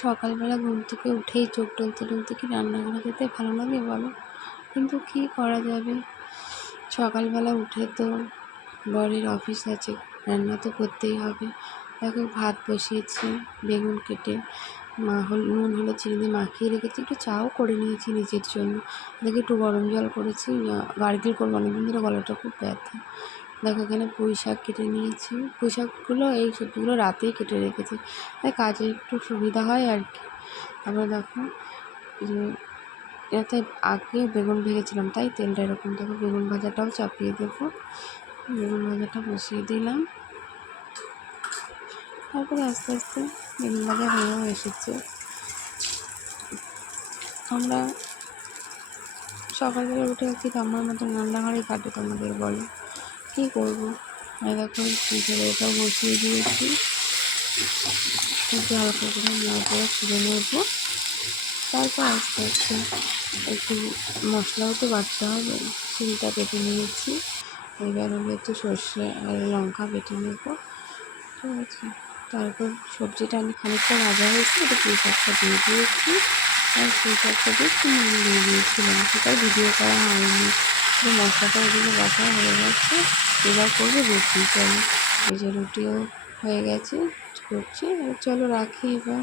সকালবেলা ঘুম থেকে উঠেই চোখ টলতে কি রান্নাঘরে যেতে ভালো লাগে বলো? কিন্তু কী করা যাবে, সকালবেলা উঠে তো বরের অফিস আছে, রান্না তো করতেই হবে। দেখো ভাত বসিয়েছি, বেগুন কেটে নুন হলুদ চিনি দিয়ে মাখিয়ে রেখেছি, একটু চাও করে নিয়েছি নিজের জন্য। দেখি একটু গরম জল করেছি, গার্গেল করবো, অনেকদিন ধরে গলাটা খুব ব্যথা। দেখো এখানে পুঁই শাক কেটে নিয়েছি, পুঁই শাকগুলো এই সবজিগুলো রাতেই কেটে রেখেছি, তাই কাজে একটু সুবিধা হয় আর কি। তারপরে দেখো যে এতে আগে বেগুন ভেজেছিলাম, তাই তেলটা এরকম। দেখো বেগুন ভাজাটাও চাপিয়ে দেবো, বেগুন ভাজাটা বসিয়ে দিলাম। তারপরে আস্তে আস্তে বেগুন ভাজা হয়েও এসেছে। আমরা সকালবেলা উঠে কি আমার মতন রান্নাঘরে কাটে তোমাদের বলো, কী করবো? দেখো এটাও বসিয়ে দিয়েছি, একটু হালকা করে নাড়াচাড়া করে নেবো। তারপর আস্তে আস্তে একটু মশলাও তো বাটতে হবে, শিলটা বেটে নিয়েছি। এবার হলো একটু সর্ষে আর লঙ্কা বেটে নেবো, ঠিক আছে। তারপর সবজিটা আমি খানিকটা ভাজা হয়েছে, এটা পুঁই শাকটা দিয়ে দিয়েছি, আর পুঁই শাকটা দিয়ে একটু নুন দিয়ে দিয়েছিলাম, সেটা ভিডিও করা হয়নি। তো মশলাটা ওদিকে বাটা হয়ে গেছে, এবার করবো রুটি। চলো এই যে রুটিও হয়ে গেছে, করছি। চলো রাখি এবার।